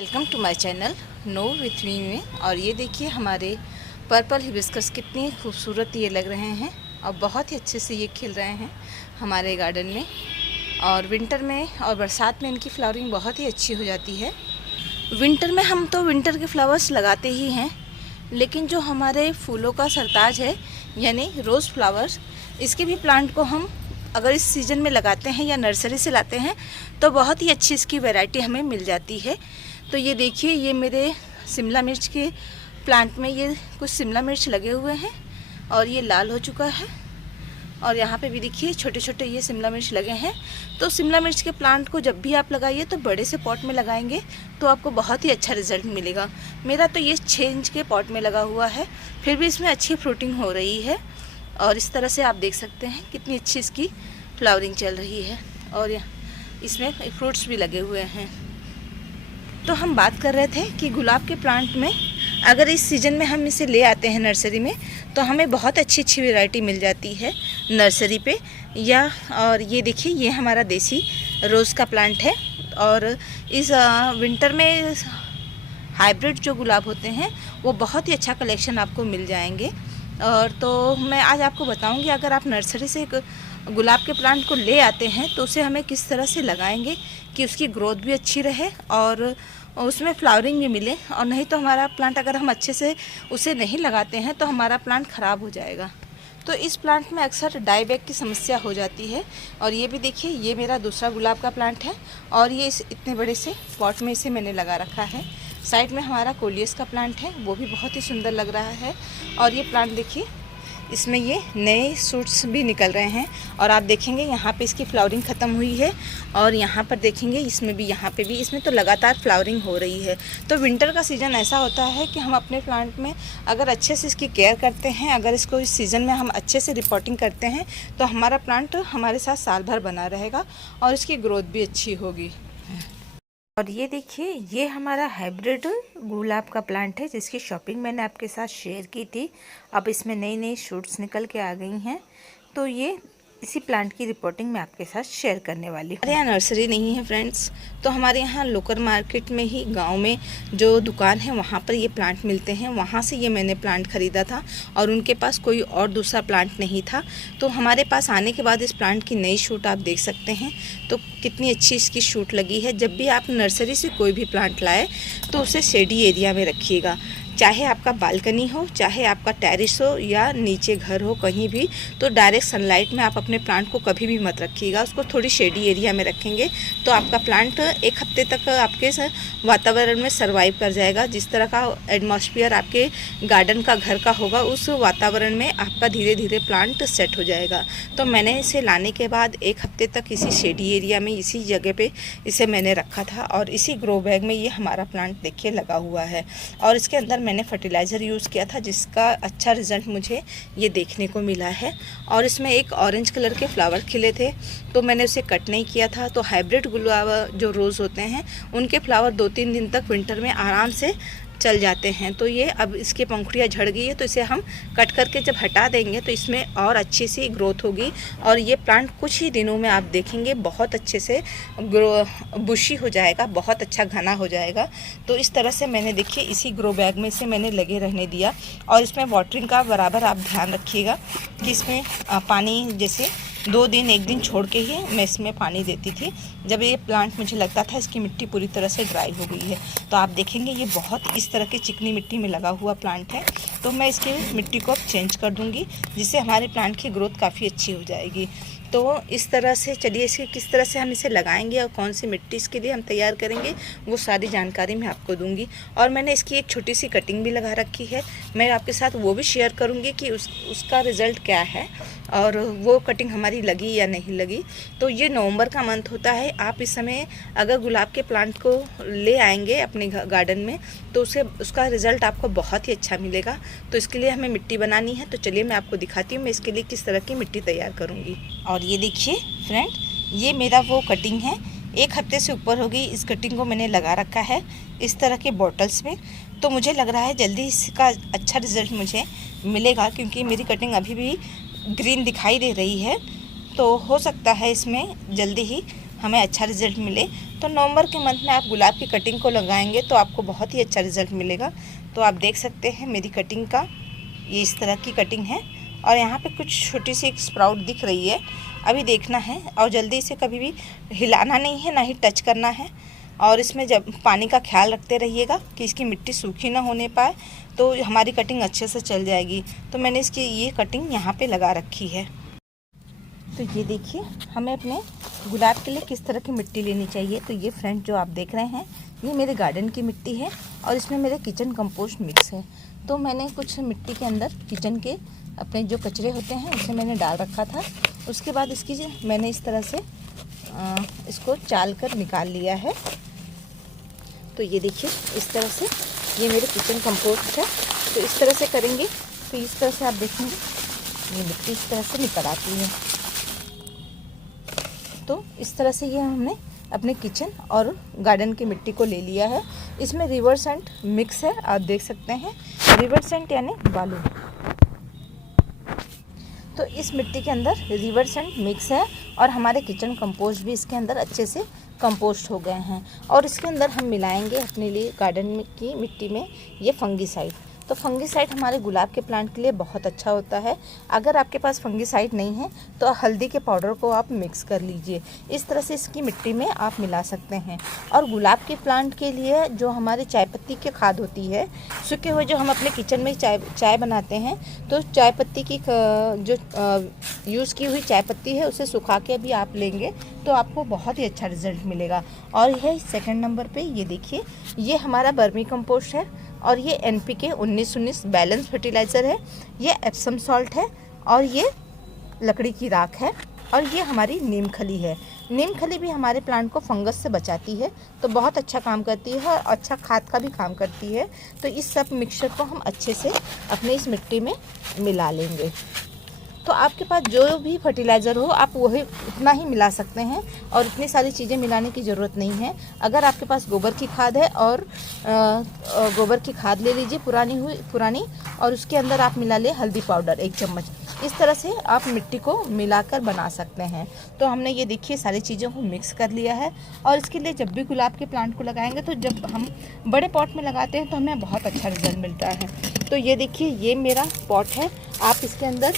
Welcome to my channel know with me में। और ये देखिए हमारे पर्पल हिबिस्कस कितनी खूबसूरत ये लग रहे हैं और बहुत ही अच्छे से ये खिल रहे हैं हमारे गार्डन में। और विंटर में और बरसात में इनकी फ्लावरिंग बहुत ही अच्छी हो जाती है। विंटर में हम तो विंटर के फ्लावर्स लगाते ही हैं, लेकिन जो हमारे फूलों का सरताज है यानी रोज़ फ्लावर्स, इसके भी प्लांट को हम अगर इस सीज़न में लगाते हैं या नर्सरी से लाते हैं तो बहुत ही अच्छी इसकी वैरायटी हमें मिल जाती है। तो ये देखिए, ये मेरे शिमला मिर्च के प्लांट में ये कुछ शिमला मिर्च लगे हुए हैं और ये लाल हो चुका है। और यहाँ पे भी देखिए छोटे छोटे ये शिमला मिर्च लगे हैं। तो शिमला मिर्च के प्लांट को जब भी आप लगाइए तो बड़े से पॉट में लगाएंगे तो आपको बहुत ही अच्छा रिजल्ट मिलेगा। मेरा तो ये 6 इंच के पॉट में लगा हुआ है, फिर भी इसमें अच्छी फ्रूटिंग हो रही है। और इस तरह से आप देख सकते हैं कितनी अच्छी इसकी फ्लावरिंग चल रही है और इसमें फ्रूट्स भी लगे हुए हैं। तो हम बात कर रहे थे कि गुलाब के प्लांट में अगर इस सीज़न में हम इसे ले आते हैं नर्सरी में तो हमें बहुत अच्छी अच्छी वैरायटी मिल जाती है नर्सरी पे या। और ये देखिए, ये हमारा देसी रोज़ का प्लांट है। और इस विंटर में हाइब्रिड जो गुलाब होते हैं वो बहुत ही अच्छा कलेक्शन आपको मिल जाएंगे। और तो मैं आज आपको बताऊंगी, अगर आप नर्सरी से गुलाब के प्लांट को ले आते हैं तो उसे हमें किस तरह से लगाएंगे कि उसकी ग्रोथ भी अच्छी रहे और उसमें फ्लावरिंग भी मिले। और नहीं तो हमारा प्लांट अगर हम अच्छे से उसे नहीं लगाते हैं तो हमारा प्लांट ख़राब हो जाएगा। तो इस प्लांट में अक्सर डाई बैक की समस्या हो जाती है। और ये भी देखिए, ये मेरा दूसरा गुलाब का प्लांट है और ये इस इतने बड़े से पॉट में इसे मैंने लगा रखा है। साइड में हमारा कोलियस का प्लांट है, वो भी बहुत ही सुंदर लग रहा है। और ये प्लांट देखिए, इसमें ये नए शूट्स भी निकल रहे हैं। और आप देखेंगे यहाँ पे इसकी फ्लावरिंग ख़त्म हुई है और यहाँ पर देखेंगे इसमें भी, यहाँ पे भी, इसमें तो लगातार फ्लावरिंग हो रही है। तो विंटर का सीज़न ऐसा होता है कि हम अपने प्लांट में अगर अच्छे से इसकी केयर करते हैं, अगर इसको इस सीज़न में हम अच्छे से रिपोर्टिंग करते हैं तो हमारा प्लांट हमारे साथ साल भर बना रहेगा और इसकी ग्रोथ भी अच्छी होगी। और ये देखिए, ये हमारा हाइब्रिड गुलाब का प्लांट है जिसकी शॉपिंग मैंने आपके साथ शेयर की थी। अब इसमें नई नई शूट्स निकल के आ गई हैं, तो ये इसी प्लांट की रिपोर्टिंग मैं आपके साथ शेयर करने वाली हूँ। हमारे यहाँ नर्सरी नहीं है फ्रेंड्स, तो हमारे यहाँ लोकल मार्केट में ही गांव में जो दुकान है वहाँ पर ये प्लांट मिलते हैं। वहाँ से ये मैंने प्लांट ख़रीदा था और उनके पास कोई और दूसरा प्लांट नहीं था। तो हमारे पास आने के बाद इस प्लांट की नई शूट आप देख सकते हैं, तो कितनी अच्छी इसकी शूट लगी है। जब भी आप नर्सरी से कोई भी प्लांट लाए तो उसे शेडी एरिया में रखिएगा, चाहे आपका बालकनी हो, चाहे आपका टेरिस हो या नीचे घर हो, कहीं भी। तो डायरेक्ट सनलाइट में आप अपने प्लांट को कभी भी मत रखिएगा, उसको थोड़ी शेडी एरिया में रखेंगे तो आपका प्लांट 1 हफ्ते तक आपके वातावरण में सर्वाइव कर जाएगा। जिस तरह का एटमॉस्फेयर आपके गार्डन का, घर का होगा, उस वातावरण में आपका धीरे धीरे प्लांट सेट हो जाएगा। तो मैंने इसे लाने के बाद 1 हफ्ते तक इसी शेडी एरिया में, इसी जगह पे इसे मैंने रखा था और इसी ग्रो बैग में ये हमारा प्लांट देखिए लगा हुआ है। और इसके अंदर मैंने फर्टिलाइज़र यूज़ किया था जिसका अच्छा रिज़ल्ट मुझे ये देखने को मिला है। और इसमें एक ऑरेंज कलर के फ्लावर खिले थे तो मैंने उसे कट नहीं किया था। तो हाइब्रिड गुलाब जो रोज़ होते हैं उनके फ्लावर 2-3 दिन तक विंटर में आराम से चल जाते हैं। तो ये अब इसकी पंखुड़ियाँ झड़ गई है, तो इसे हम कट करके जब हटा देंगे तो इसमें और अच्छी सी ग्रोथ होगी और ये प्लांट कुछ ही दिनों में आप देखेंगे बहुत अच्छे से बुशी हो जाएगा, बहुत अच्छा घना हो जाएगा। तो इस तरह से मैंने देखिए इसी ग्रो बैग में से मैंने लगे रहने दिया। और इसमें वाटरिंग का बराबर आप ध्यान रखिएगा कि इसमें पानी जैसे 2 दिन 1 दिन छोड़ के ही मैं इसमें पानी देती थी। जब ये प्लांट मुझे लगता था इसकी मिट्टी पूरी तरह से ड्राई हो गई है, तो आप देखेंगे ये बहुत इस तरह की चिकनी मिट्टी में लगा हुआ प्लांट है। तो मैं इसकी मिट्टी को अब चेंज कर दूंगी जिससे हमारे प्लांट की ग्रोथ काफ़ी अच्छी हो जाएगी। तो इस तरह से चलिए, इसके किस तरह से हम इसे लगाएंगे और कौन सी मिट्टी इसके लिए हम तैयार करेंगे वो सारी जानकारी मैं आपको दूंगी। और मैंने इसकी एक छोटी सी कटिंग भी लगा रखी है, मैं आपके साथ वो भी शेयर करूंगी कि उसका रिज़ल्ट क्या है और वो कटिंग हमारी लगी या नहीं लगी। तो ये नवंबर का मंथ होता है। आप इस समय अगर गुलाब के प्लांट को ले आएंगे अपने गार्डन में तो उसका रिज़ल्ट आपको बहुत ही अच्छा मिलेगा। तो इसके लिए हमें मिट्टी बनानी है, तो चलिए मैं आपको दिखाती हूँ मैं इसके लिए किस तरह की मिट्टी तैयार करूँगी। और ये देखिए फ्रेंड, ये मेरा वो कटिंग है, 1 हफ्ते से ऊपर हो गई इस कटिंग को मैंने लगा रखा है इस तरह के बॉटल्स में। तो मुझे लग रहा है जल्दी इसका अच्छा रिज़ल्ट मुझे मिलेगा, क्योंकि मेरी कटिंग अभी भी ग्रीन दिखाई दे रही है। तो हो सकता है इसमें जल्दी ही हमें अच्छा रिज़ल्ट मिले। तो नवंबर के मंथ में आप गुलाब की कटिंग को लगाएंगे तो आपको बहुत ही अच्छा रिजल्ट मिलेगा। तो आप देख सकते हैं मेरी कटिंग का ये इस तरह की कटिंग है और यहाँ पे कुछ छोटी सी एक स्प्राउट दिख रही है, अभी देखना है। और जल्दी इसे कभी भी हिलाना नहीं है, ना ही टच करना है। और इसमें जब पानी का ख्याल रखते रहिएगा कि इसकी मिट्टी सूखी ना होने पाए, तो हमारी कटिंग अच्छे से चल जाएगी। तो मैंने इसकी ये कटिंग यहाँ पे लगा रखी है। तो ये देखिए हमें अपने गुलाब के लिए किस तरह की मिट्टी लेनी चाहिए। तो ये फ्रेंड जो आप देख रहे हैं ये मेरे गार्डन की मिट्टी है और इसमें मेरे किचन कंपोस्ट मिक्स है। तो मैंने कुछ मिट्टी के अंदर किचन के अपने जो कचरे होते हैं उसे मैंने डाल रखा था। उसके बाद इसकी मैंने इस तरह से इसको चाल कर निकाल लिया है। तो ये देखिए इस तरह से ये मेरे किचन कंपोस्ट है। तो इस तरह से करेंगे तो इस तरह से आप देखेंगे ये मिट्टी इस तरह से निकल आती है। तो इस तरह से ये हमने अपने किचन और गार्डन की मिट्टी को ले लिया है। इसमें रिवर सैंड मिक्स है, आप देख सकते हैं रिवर सैंड यानी बालू। तो इस मिट्टी के अंदर रिवर सैंड मिक्स है और हमारे किचन कंपोस्ट भी इसके अंदर अच्छे से कंपोस्ट हो गए हैं। और इसके अंदर हम मिलाएंगे अपने लिए गार्डन की मिट्टी में ये फंगीसाइड। तो फंगीसाइड हमारे गुलाब के प्लांट के लिए बहुत अच्छा होता है। अगर आपके पास फंगीसाइड नहीं है तो हल्दी के पाउडर को आप मिक्स कर लीजिए, इस तरह से इसकी मिट्टी में आप मिला सकते हैं। और गुलाब के प्लांट के लिए जो हमारी चाय पत्ती की खाद होती है, सूखे हुए जो हम अपने किचन में चाय बनाते हैं, तो चाय पत्ती की जो यूज़ की हुई चाय पत्ती है उसे सुखा के भी आप लेंगे तो आपको बहुत ही अच्छा रिजल्ट मिलेगा। और यह सेकंड नंबर पे ये देखिए ये हमारा वर्मी कंपोस्ट है और ये NPK 19-19 बैलेंस फर्टिलाइज़र है, ये एप्सम सॉल्ट है और ये लकड़ी की राख है और ये हमारी नीम खली है। नीम खली भी हमारे प्लांट को फंगस से बचाती है, तो बहुत अच्छा काम करती है और अच्छा खाद का भी काम करती है। तो इस सब मिक्सचर को हम अच्छे से अपने इस मिट्टी में मिला लेंगे। तो आपके पास जो भी फर्टिलाइज़र हो आप वही उतना ही मिला सकते हैं और इतनी सारी चीज़ें मिलाने की ज़रूरत नहीं है। अगर आपके पास गोबर की खाद है और गोबर की खाद ले लीजिए पुरानी और उसके अंदर आप मिला ले हल्दी पाउडर 1 चम्मच। इस तरह से आप मिट्टी को मिलाकर बना सकते हैं। तो हमने ये देखिए सारी चीज़ों को मिक्स कर लिया है। और इसके लिए जब भी गुलाब के प्लांट को लगाएंगे तो जब हम बड़े पॉट में लगाते हैं तो हमें बहुत अच्छा रिजल्ट मिलता है। तो ये देखिए ये मेरा पॉट है, आप इसके अंदर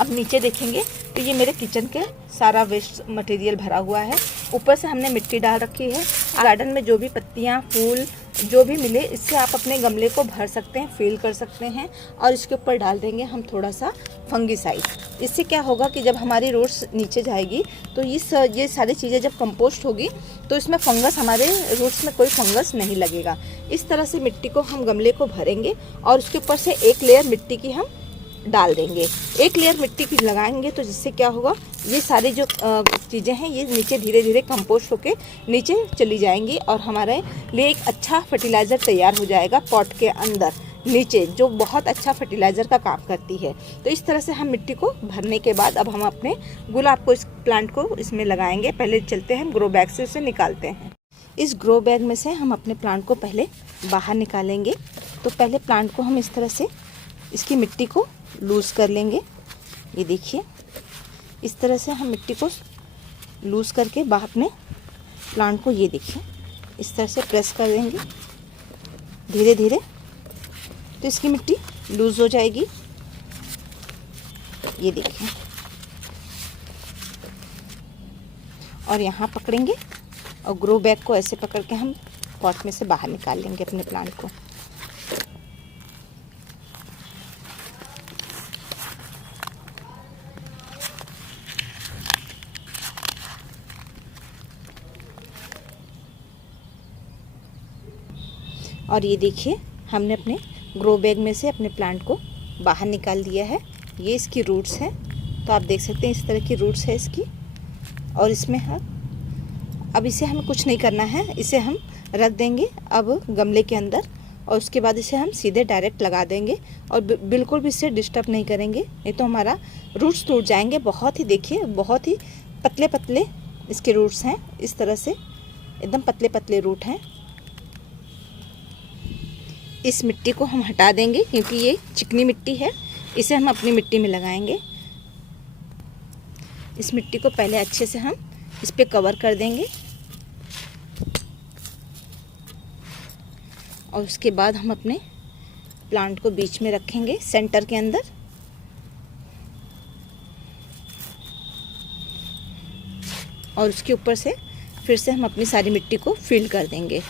अब नीचे देखेंगे तो ये मेरे किचन के सारा वेस्ट मटेरियल भरा हुआ है। ऊपर से हमने मिट्टी डाल रखी है। गार्डन में जो भी पत्तियाँ फूल जो भी मिले इससे आप अपने गमले को भर सकते हैं, फिल कर सकते हैं। और इसके ऊपर डाल देंगे हम थोड़ा सा फंगीसाइड। इससे क्या होगा कि जब हमारी रूट्स नीचे जाएगी तो ये सारी चीज़ें जब कंपोस्ट होगी तो इसमें फंगस हमारे रूट्स में कोई फंगस नहीं लगेगा। इस तरह से मिट्टी को हम गमले को भरेंगे और उसके ऊपर से एक लेयर मिट्टी की हम डाल देंगे। एक लेयर मिट्टी की लगाएंगे तो जिससे क्या होगा ये सारी जो चीज़ें हैं ये नीचे धीरे धीरे कंपोस्ट होके नीचे चली जाएंगी और हमारे लिए एक अच्छा फर्टिलाइज़र तैयार हो जाएगा पॉट के अंदर नीचे, जो बहुत अच्छा फर्टिलाइज़र का काम करती है। तो इस तरह से हम मिट्टी को भरने के बाद अब हम अपने गुलाब को इस प्लांट को इसमें लगाएंगे। पहले चलते हैं ग्रो बैग से उसे निकालते हैं। इस ग्रो बैग में से हम अपने प्लांट को पहले बाहर निकालेंगे। तो पहले प्लांट को हम इस तरह से इसकी मिट्टी को लूज़ कर लेंगे। ये देखिए इस तरह से हम मिट्टी को लूज़ करके बाहर अपने प्लांट को ये देखिए इस तरह से प्रेस कर देंगे धीरे धीरे, तो इसकी मिट्टी लूज़ हो जाएगी। ये देखिए और यहाँ पकड़ेंगे और ग्रो बैग को ऐसे पकड़ के हम पॉट में से बाहर निकाल लेंगे अपने प्लांट को। और ये देखिए हमने अपने ग्रो बैग में से अपने प्लांट को बाहर निकाल दिया है। ये इसकी रूट्स हैं, तो आप देख सकते हैं इस तरह की रूट्स है इसकी। और इसमें अब इसे हमें कुछ नहीं करना है, इसे हम रख देंगे अब गमले के अंदर और उसके बाद इसे हम सीधे डायरेक्ट लगा देंगे और बिल्कुल भी इसे डिस्टर्ब नहीं करेंगे, नहीं तो हमारा रूट्स टूट जाएंगे। बहुत ही देखिए बहुत ही पतले पतले इसके रूट्स हैं, इस तरह से एकदम पतले पतले रूट हैं। इस मिट्टी को हम हटा देंगे क्योंकि ये चिकनी मिट्टी है, इसे हम अपनी मिट्टी में लगाएंगे। इस मिट्टी को पहले अच्छे से हम इस पे कवर कर देंगे और उसके बाद हम अपने प्लांट को बीच में रखेंगे, सेंटर के अंदर। और उसके ऊपर से फिर से हम अपनी सारी मिट्टी को फिल कर देंगे।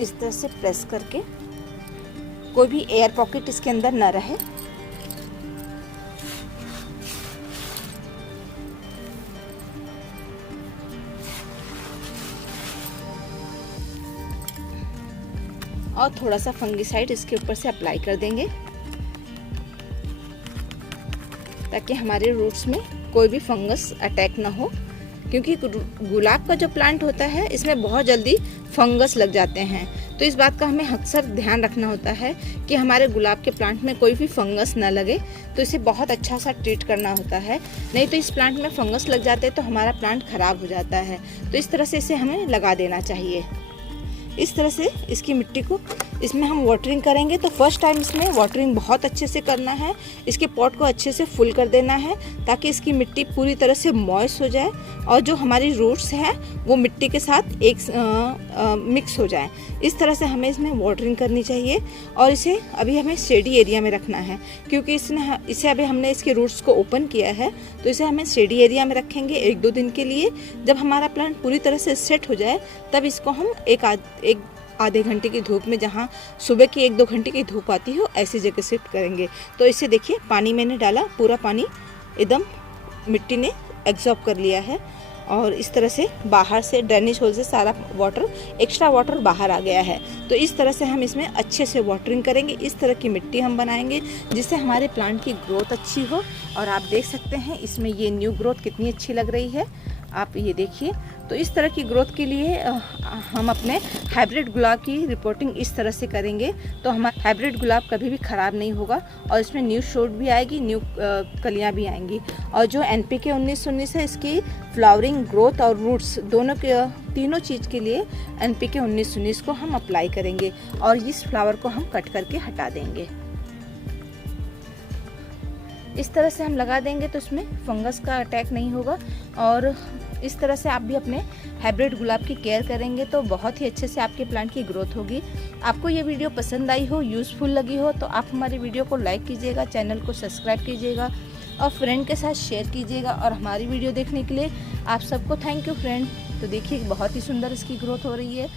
इस तरह से प्रेस करके कोई भी एयर पॉकेट इसके अंदर न रहे। और थोड़ा सा फंगिसाइड इसके ऊपर से अप्लाई कर देंगे ताकि हमारे रूट्स में कोई भी फंगस अटैक ना हो, क्योंकि गुलाब का जो प्लांट होता है इसमें बहुत जल्दी फंगस लग जाते हैं। तो इस बात का हमें अक्सर ध्यान रखना होता है कि हमारे गुलाब के प्लांट में कोई भी फंगस ना लगे, तो इसे बहुत अच्छा सा ट्रीट करना होता है। नहीं तो इस प्लांट में फंगस लग जाते हैं तो हमारा प्लांट ख़राब हो जाता है। तो इस तरह से इसे हमें लगा देना चाहिए। इस तरह से इसकी मिट्टी को इसमें हम वाटरिंग करेंगे। तो फर्स्ट टाइम इसमें वाटरिंग बहुत अच्छे से करना है। इसके पॉट को अच्छे से फुल कर देना है ताकि इसकी मिट्टी पूरी तरह से मॉइस्ट हो जाए और जो हमारी रूट्स हैं वो मिट्टी के साथ एक मिक्स हो जाए। इस तरह से हमें इसमें वाटरिंग करनी चाहिए। और इसे अभी हमें शेडी एरिया में रखना है, क्योंकि इसे अभी हमने इसके रूट्स को ओपन किया है। तो इसे हमें शेडी एरिया में रखेंगे 1-2 दिन के लिए। जब हमारा प्लांट पूरी तरह से सेट हो जाए तब इसको हम एक आधे घंटे की धूप में, जहाँ सुबह की 1-2 घंटे की धूप आती हो, ऐसी जगह शिफ्ट करेंगे। तो इसे देखिए, पानी मैंने डाला, पूरा पानी एकदम मिट्टी ने एब्जॉर्ब कर लिया है और इस तरह से बाहर से ड्रेनेज होल से सारा वाटर, एक्स्ट्रा वाटर बाहर आ गया है। तो इस तरह से हम इसमें अच्छे से वाटरिंग करेंगे। इस तरह की मिट्टी हम बनाएंगे जिससे हमारे प्लांट की ग्रोथ अच्छी हो। और आप देख सकते हैं इसमें ये न्यू ग्रोथ कितनी अच्छी लग रही है, आप ये देखिए। तो इस तरह की ग्रोथ के लिए हम अपने हाइब्रिड गुलाब की रिपोर्टिंग इस तरह से करेंगे तो हमारा हाइब्रिड गुलाब कभी भी ख़राब नहीं होगा और इसमें न्यू शूट भी आएगी, न्यू कलियाँ भी आएंगी। और जो NPK 19-19 है, इसकी फ्लावरिंग, ग्रोथ और रूट्स दोनों के, तीनों चीज़ के लिए NPK 19-19 को हम अप्लाई करेंगे और इस फ्लावर को हम कट करके हटा देंगे। इस तरह से हम लगा देंगे तो इसमें फंगस का अटैक नहीं होगा। और इस तरह से आप भी अपने हाइब्रिड गुलाब की केयर करेंगे तो बहुत ही अच्छे से आपके प्लांट की ग्रोथ होगी। आपको ये वीडियो पसंद आई हो, यूज़फुल लगी हो तो आप हमारी वीडियो को लाइक कीजिएगा, चैनल को सब्सक्राइब कीजिएगा और फ्रेंड के साथ शेयर कीजिएगा। और हमारी वीडियो देखने के लिए आप सबको थैंक यू फ्रेंड। तो देखिए बहुत ही सुंदर इसकी ग्रोथ हो रही है